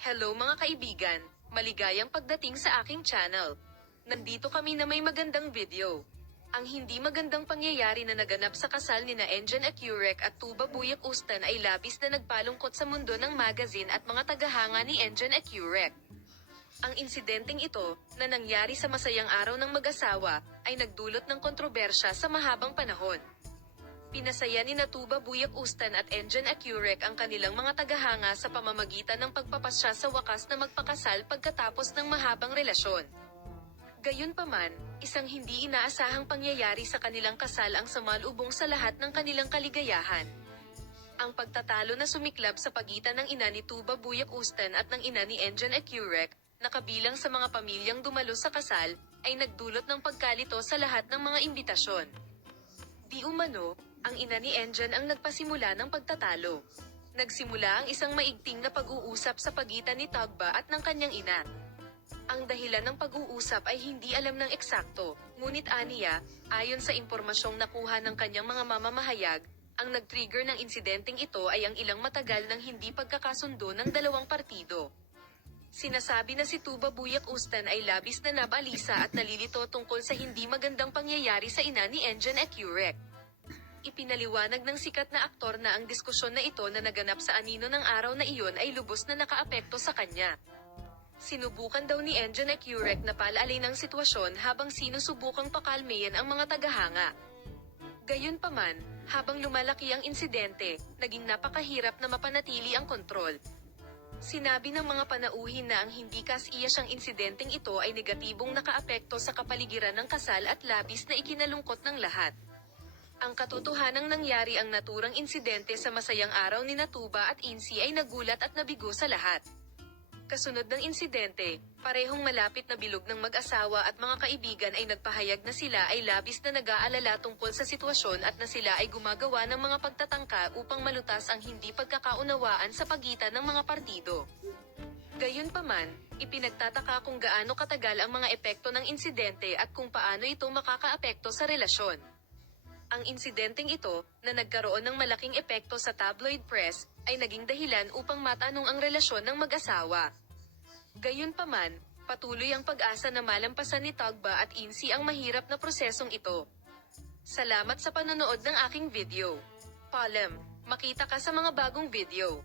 Hello mga kaibigan, maligayang pagdating sa aking channel. Nandito kami na may magandang video. Ang hindi magandang pangyayari na naganap sa kasal ni na Enjan Akurek at Tuba Buyak Ustan ay labis na nagpalungkot sa mundo ng magazine at mga tagahanga ni Enjan Akurek. Ang insidenteng ito, na nangyari sa masayang araw ng mag-asawa, ay nagdulot ng kontrobersya sa mahabang panahon. Pinasaya ni Tuba Buyak Ustan at Enjan Akurek ang kanilang mga tagahanga sa pamamagitan ng pagpapasya sa wakas na magpakasal pagkatapos ng mahabang relasyon. Gayunpaman, isang hindi inaasahang pangyayari sa kanilang kasal ang sumalubong sa lahat ng kanilang kaligayahan. Ang pagtatalo na sumiklab sa pagitan ng ina ni Tuba Buyak Ustan at ng ina ni Enjan Akurek, na kabilang sa mga pamilyang dumalo sa kasal, ay nagdulot ng pagkalito sa lahat ng mga imbitasyon. Di umano, ang ina ni Enjan ang nagpasimula ng pagtatalo. Nagsimula ang isang maigting na pag-uusap sa pagitan ni Tugba at ng kanyang ina. Ang dahilan ng pag-uusap ay hindi alam ng eksakto, ngunit aniya, ayon sa impormasyong nakuha ng kanyang mga mamamahayag, ang nag-trigger ng insidenteng ito ay ang ilang matagal ng hindi pagkakasundo ng dalawang partido. Sinasabi na si Tuba Buyak Ustan ay labis na nabalisa at nalilito tungkol sa hindi magandang pangyayari sa ina ni Enjan Akurek. Ipinaliwanag ng sikat na aktor na ang diskusyon na ito na naganap sa anino ng araw na iyon ay lubos na nakaapekto sa kanya. Sinubukan daw ni Enjan Akurek na palalin ang sitwasyon habang sinusubukang pakalmayan ang mga tagahanga. Gayunpaman, habang lumalaki ang insidente, naging napakahirap na mapanatili ang kontrol. Sinabi ng mga panauhin na ang hindi kasiyasang insidenteng ito ay negatibong nakaapekto sa kapaligiran ng kasal at labis na ikinalungkot ng lahat. Ang katotohanang nangyari ang naturang insidente sa masayang araw ni Tuba at Insi ay nagulat at nabigo sa lahat. Kasunod ng insidente, parehong malapit na bilog ng mag-asawa at mga kaibigan ay nagpahayag na sila ay labis na nag-aalala tungkol sa sitwasyon at na sila ay gumagawa ng mga pagtatangka upang malutas ang hindi pagkakaunawaan sa pagitan ng mga partido. Gayunpaman, ipinagtataka kung gaano katagal ang mga epekto ng insidente at kung paano ito makakaapekto sa relasyon. Ang insidenteng ito, na nagkaroon ng malaking epekto sa tabloid press, ay naging dahilan upang matanong ang relasyon ng mag-asawa. Gayunpaman, patuloy ang pag-asa na malampasan ni Tugba at Insi ang mahirap na prosesong ito. Salamat sa panonood ng aking video. Paalam, makita ka sa mga bagong video.